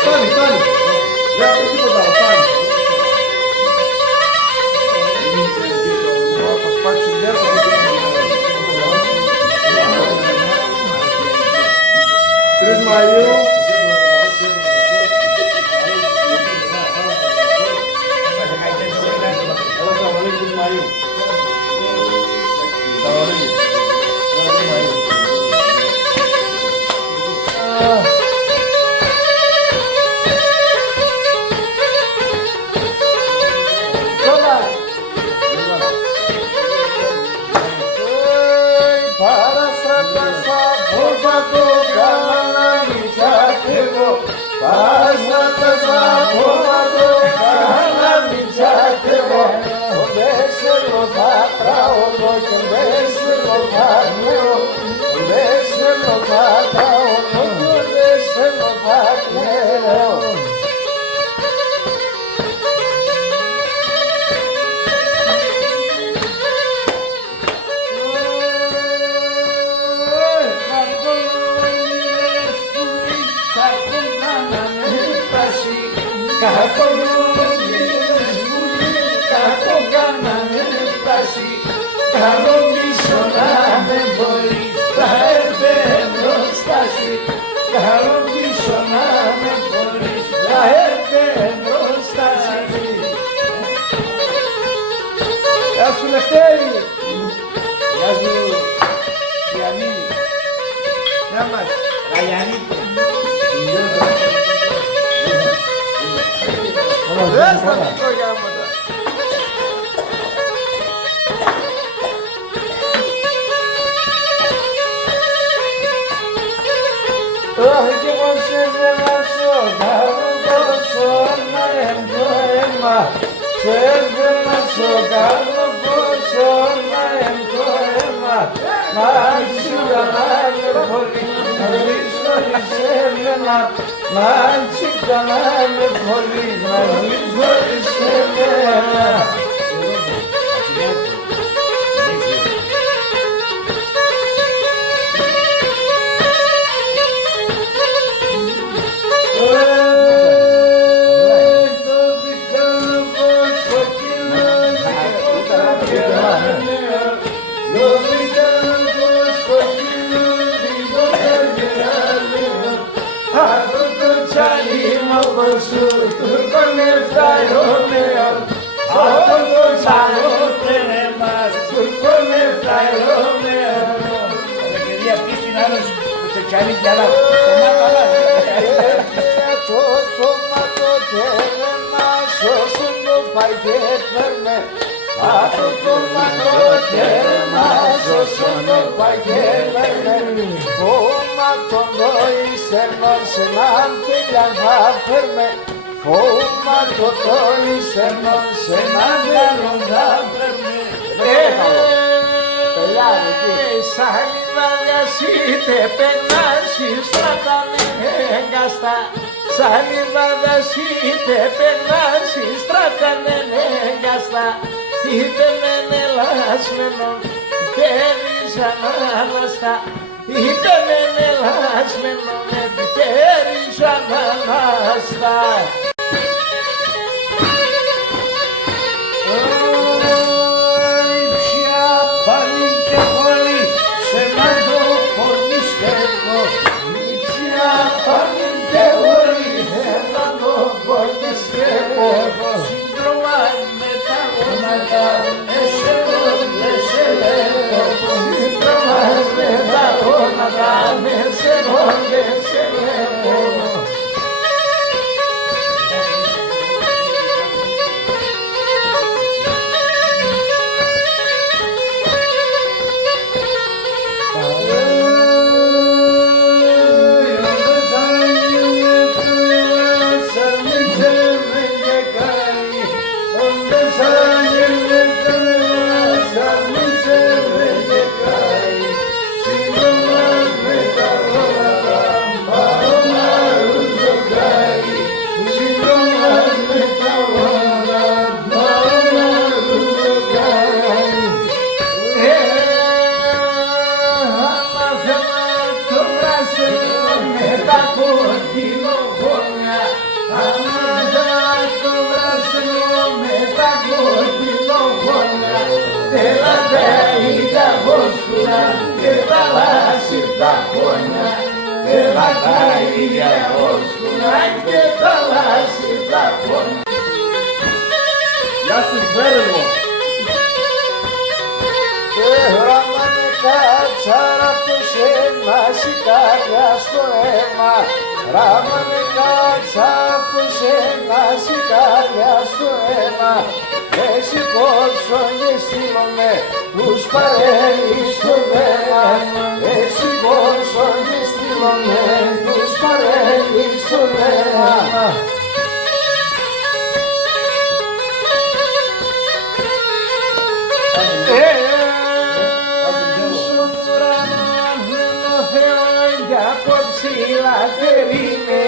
Φτάνει, φτάνει. Δεν θα τίποτα, φτάνει. Θα σπάξει την έρθα. 3 Μαΐου. Καλό πίσω να με μπορείς, θα έρθει μπροστάσι. Καλό πίσω να με μπορείς, θα έρθει μπροστάσι. Γεια σου Λευτέρη. Γεια σου Σιανίδη. Γεια μας. Ραγιανίκη. Δες τα μικρογιάματα. Όχι κι εγώ σε δελάσω, θα δώσω να εμπόεμα. Σε δελάσω, κάνω πόσο να εμπόεμα. Μα τσίγα να με πολύ, να ζεις χωρίς εμένα. Μα τσίγα να με πολύ, να ζεις χωρίς εμένα. το βρασινό με τα κοκκινόχωνα τελατάει τα βόσκουνα και τα λάσι τα κόνια τελατάει τα βόσκουνα και τα λάσι τα κόνια. Γεια σου Βέρεμο. Ραμάνε κατσάρα το σένα σικάρια στο αίμα. Ραμάνε κατσάρα το σένα σικάρια στο αίμα. Και σηκώσω και στείλομαι τους παρέλεις στο δέμα. Και σηκώσω και στείλομαι τους παρέλεις στο δέμα. Λατερίνε,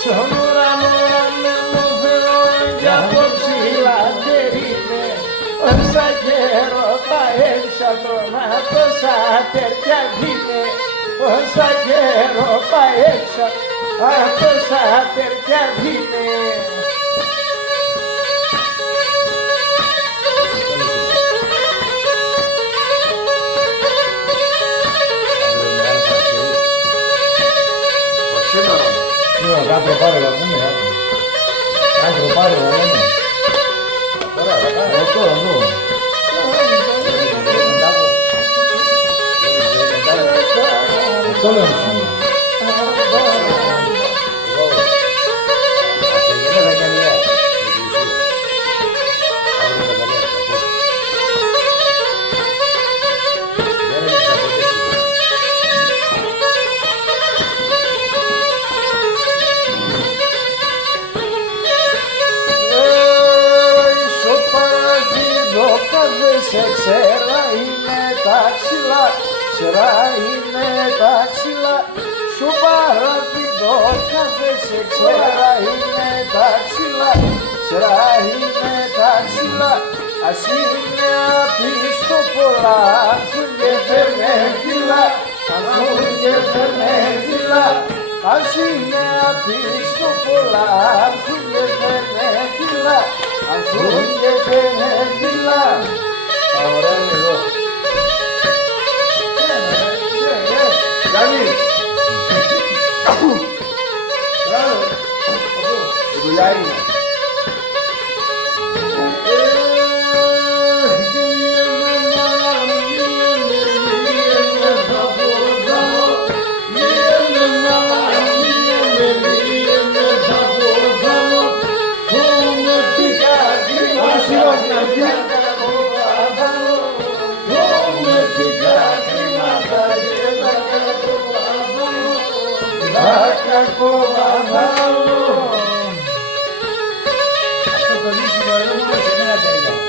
στον ουρανό ανέμω Θεό κι απόψη λατερίνε. Όσα καιρό τα έξατρο να τόσα τερκιά δίνε. Όσα καιρό τα έξατρο να τόσα τερκιά δίνε. Κάτω πάρε να πούμε, κάτω πάρε να λέμε. Τώρα, τώρα, εδώ. Αυτό λέω σου. Σε ξέρα είναι τα ξυλά, ξέρα είναι τα ξυλά. Σου παραδίδω κάθε σε ξέρα είναι τα ξυλά, ξέρα είναι τα ξυλά. Ας είναι απίστο πολλά, ανθούν και φέρνε φύλλα, ανθούν και φέρνε φύλλα. Ας είναι απίστο πολλά, ανθούν και φέρνε φύλλα, ανθούν και φέρνε φύλλα. Ωραία είναι εδώ. Γιάννη. Μπράβο. Η δουλειά είναι. Αυτό το δύσκολο είναι μόνο σε μένα ταιριάζει.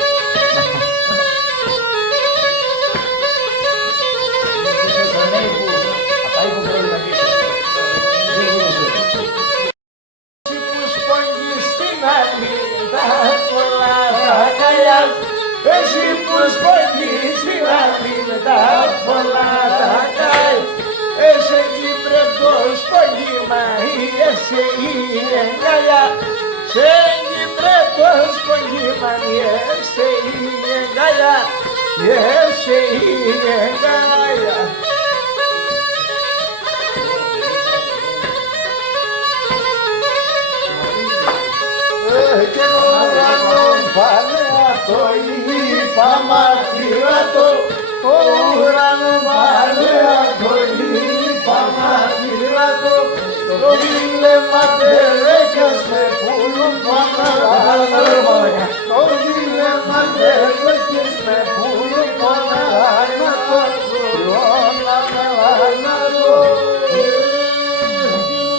Εσύ που σπογγείς στην άκρη με τα πολλά τα καί. Εσύ εκεί πρέπει το σπογγήμα ή εσύ η εγκαλιά. Σε εκεί πρέπει το σπογγήμα ή εσύ η εγκαλιά. Η εσύ η εγκαλιά. Και ουρανόν παλαιά το είπα μαρτυρατό. Ο ουρανόν παλαιά το είπα μαρτυρατό. Το βίλεμα τερέκιας με πουλούν παναγάλα. Το βίλεμα τερέκιας με πουλούν παναγάλα. Λιώνα με λάνατο.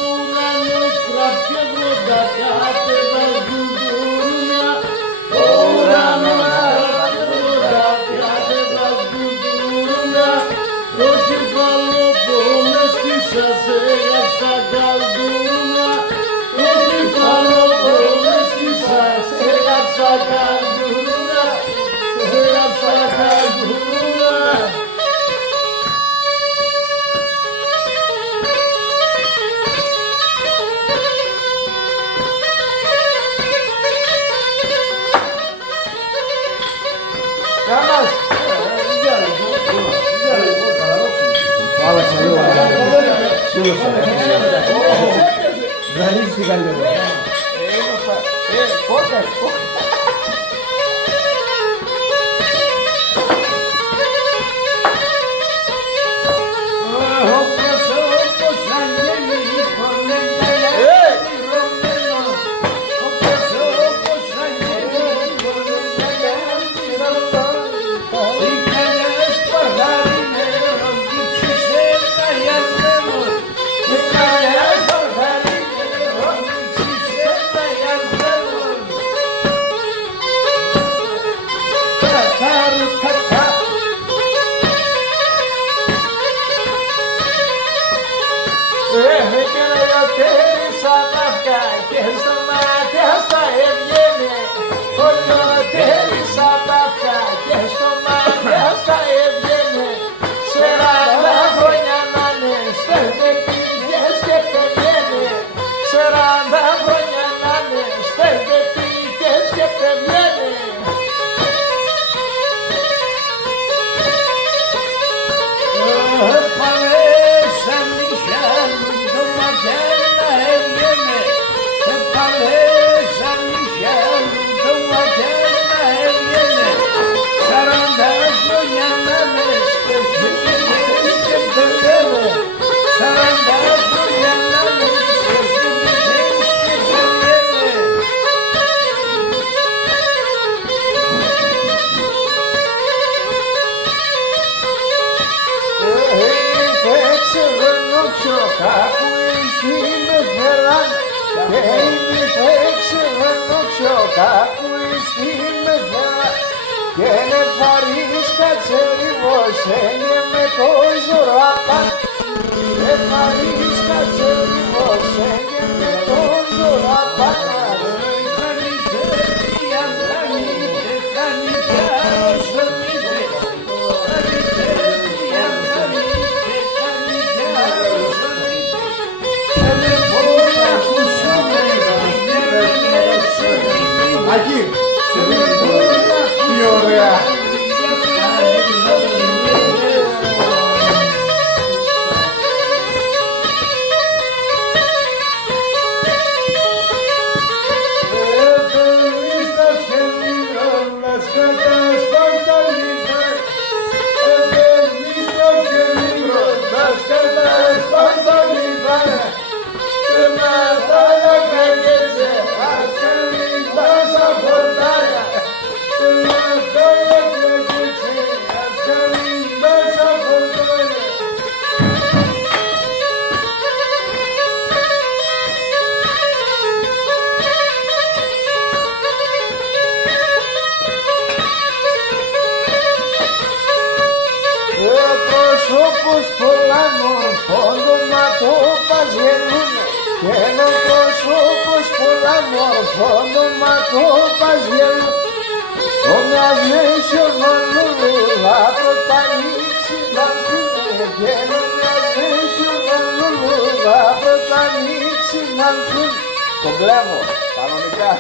Ουρανός κραψεύοντα κάθε βαζδουδούρια. Ουρανός κραψεύοντα κάθε βαζδουδούρια. Το κεφάλο που με στήσας έγραψα καρδούρια. Το κεφάλο που με στήσας έγραψα καρδούρια. Έγραψα καρδούρια. τελείωσα. Ζαλίστηκα λίγο. Πότε. Aquí, τι ωραία. Το βλέπω, κανονικά.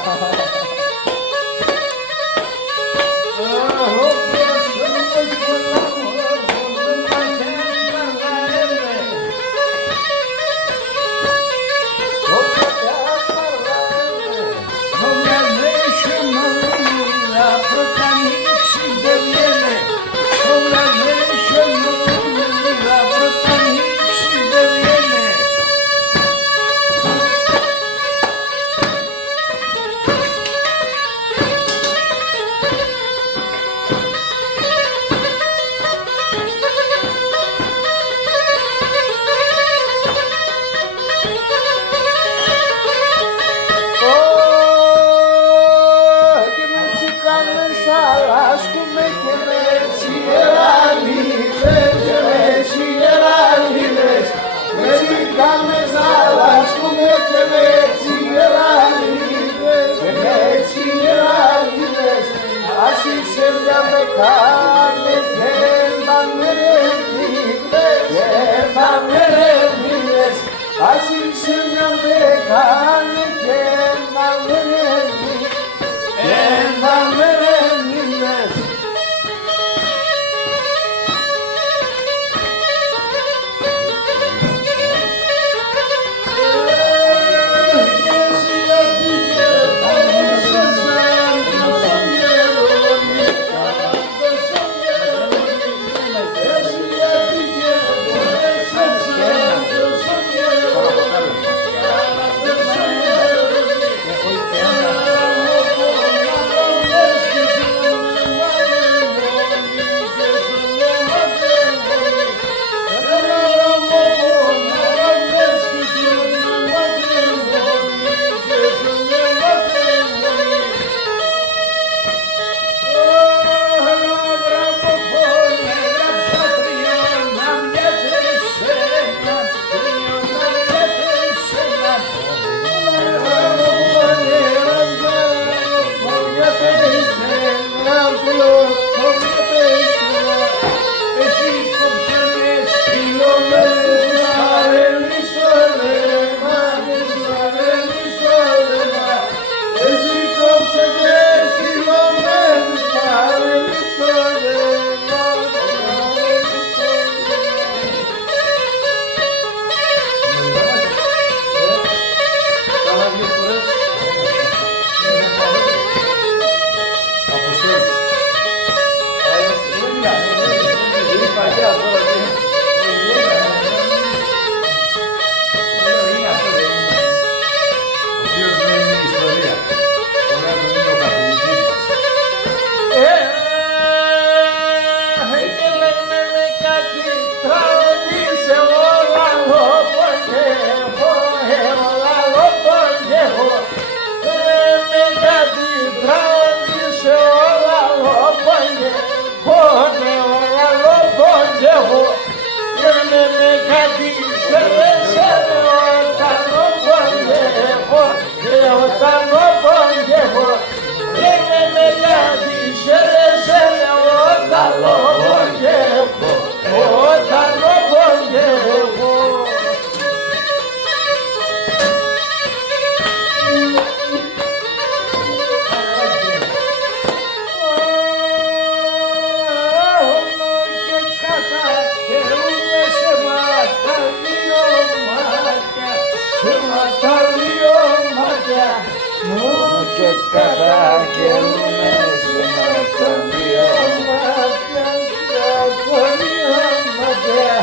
και καταγγέλουμε σε ναυτονία μάτια, ναυτονία μάτια.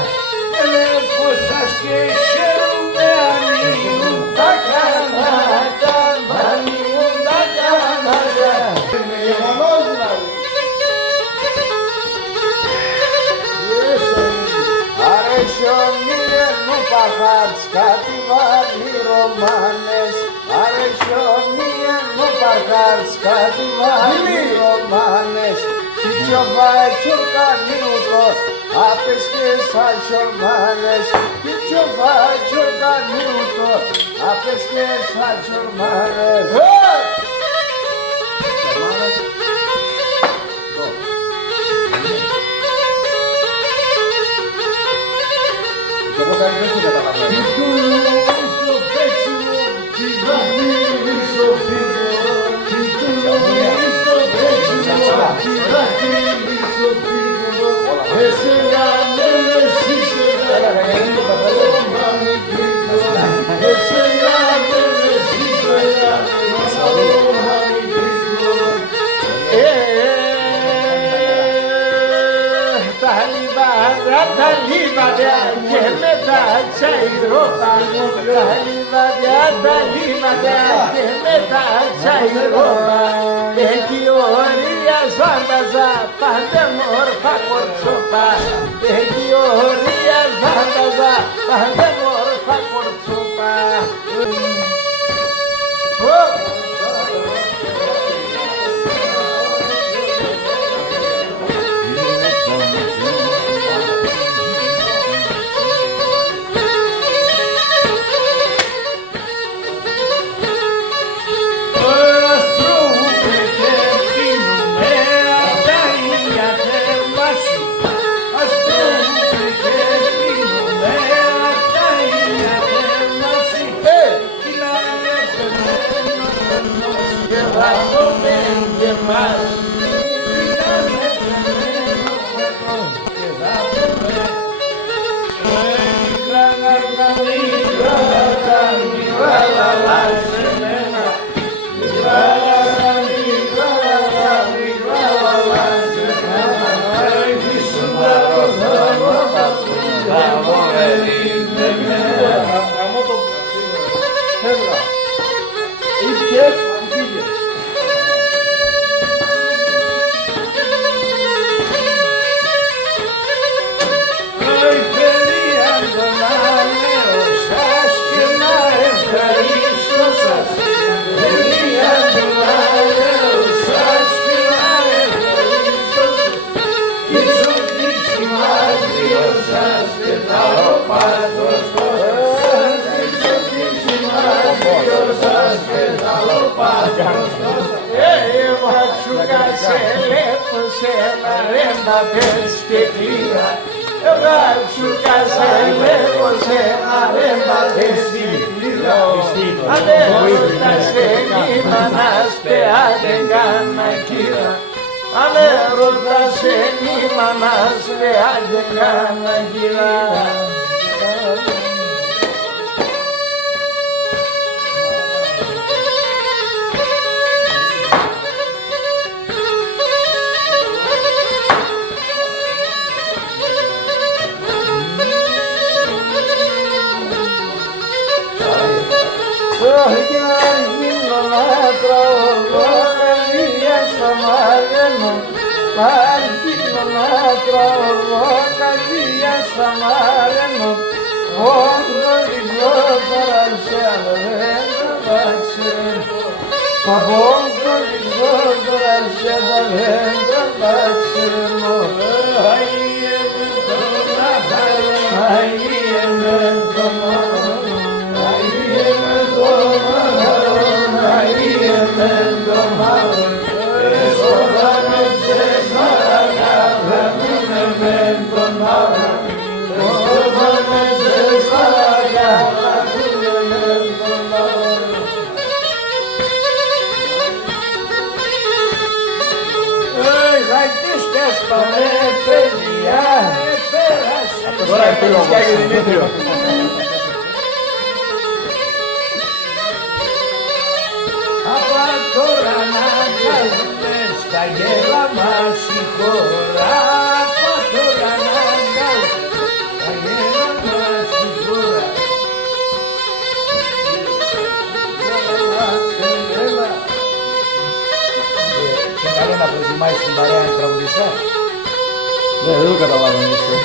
Ελεύθερος σας και χαίρομαι, ανοίγουν τα κανάτα, ανοίγουν τα κανάτα. Είναι γεγονός δηλαδή. Αρεσιονίε μου παχάτς, κάτι βάλει ρομάνες. Αρεσιονίε μου παχάτς, κάτι βάλει ρομάνες. Τι τσοβάει τσορκανιούτο, άπες και σαν τσορμάνες. Τι τσοβάει τσορκανιούτο, άπες και σαν τσορμάνες. Το πω κάτι δεν το καταλαβαίνω. Τα λίβαδια και μετά τσαϊρόπα. Τα λίβαδια, τα λίβαδια και μετά τσαϊρόπα. Εκεί ορία ζάνταζα, πάντα μόρφα κορτσόπα. Εκεί ορία ζάνταζα, πάντα μόρφα κορτσόπα. Τώρα έφτιαγε Δημήτριο. Από το βγάζουμε στα γέλα μας η χώρα. Πατώρα να βγάζουμε στα γέλα μας η χώρα. Και καλό να προετοιμάσεις την παρέα του τραγουδιστά. Ναι, δεν το καταλάβαμε αυτό.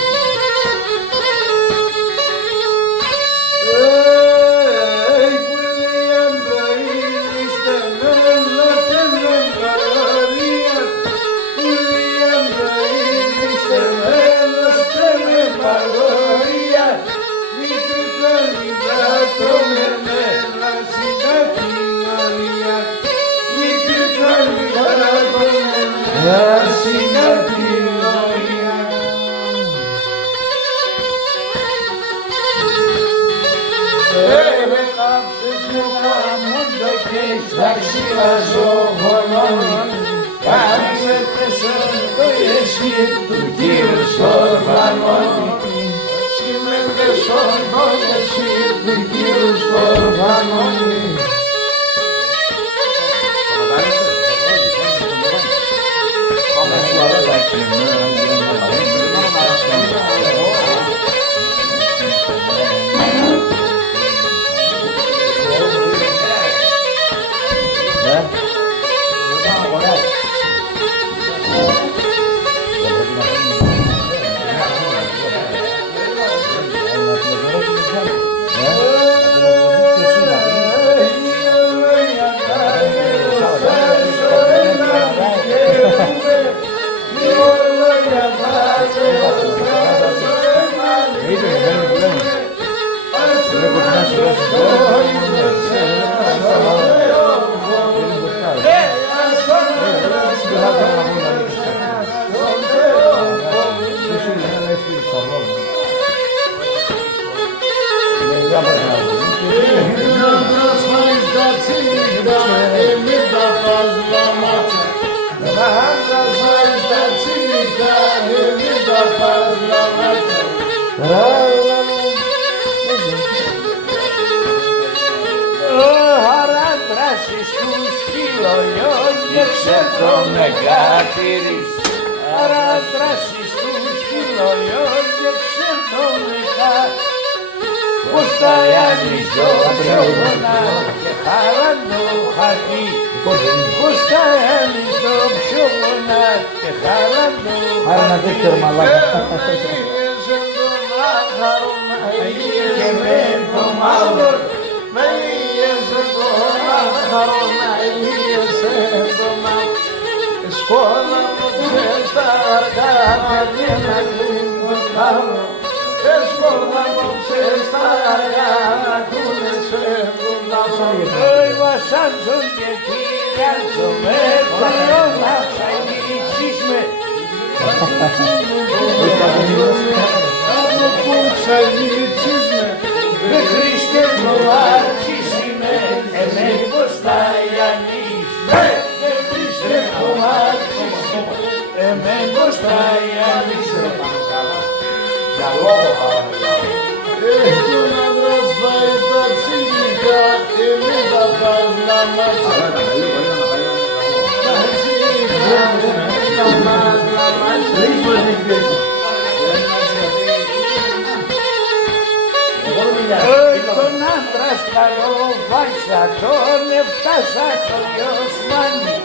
Στα ξύλα ζωγονών κάθεται στο εσύ του κύριου Στορφανών. Σημαίνεται στο εσύ του κύριου Στορφανών. Αρατράσεις του σκυλολιών και ξερνόμεκα πως τα άνοιξω ψωμονά και χαρανό χαρτί. Πως τα άνοιξω ψωμονά και χαρανό χαρτί. Και με το μαύρο με λύγεσαι το άχαρο, με λύγεσαι το μαύρο. Σκόλα μου στα αργά και να κλείνω κάμω. Σκόλα μου στα αργά να κούνεσαι κουνάμω. Οι βασάντζον και κυριάζω με πλέον αψαγγίξεις με. Από που ξαγγίξεις με. Με χριστιανό άρχιση με. Εμέν πως θα ιανείς με. Εμέν πως θα ιανείς με. Για λόγο παραμιλάω. Έχουν άντρας πάει στα τσίλικα και μη τα πας να μάτσα. Τα τσίλικα και μη τα πας να μάτσα. Τον άντρας καλό βάξα, τον έφτασα το Ιωσμάνι.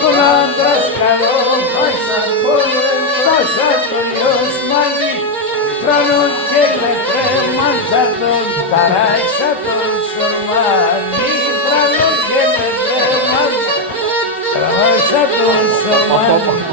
Τον άντρας καλό βάξα, τον έφτασα το Ιωσμάνι. Τρανόν και λετρέμαντσα τον ταράξα τον Σορμάνι. Τρανόν και λετρέμαντσα, ταράξα τον Σορμάνι.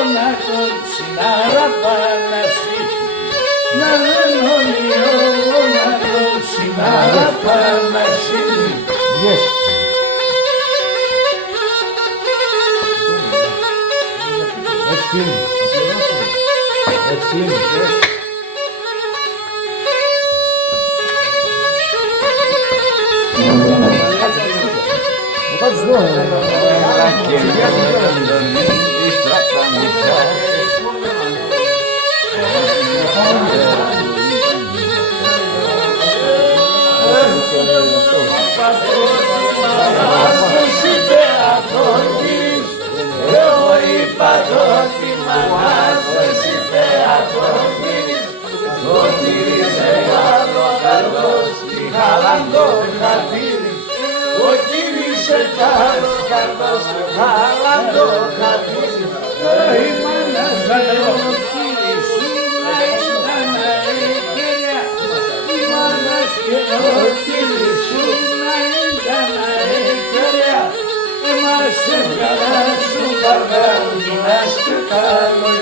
τον συνάρα Πανασί. Να λένε να τον συνάρα Πανασί. Yes. Έτσι είναι. Θα τους δω. Εγώ είπα το ότι μανάς εσύ πεατροφήνεις. Το τύρισε καλό καλός κι χαλάν το χατήρι. Ο κύρισε καλός καλός χαλάν το χατήρι. Η μάνα σαν το κύρι σου να ήταν αεκέρια. Η μάνας και το κύρι σου να ήταν αεκέρια. Μας έβγαλα σου παρδάρι, να στο καλό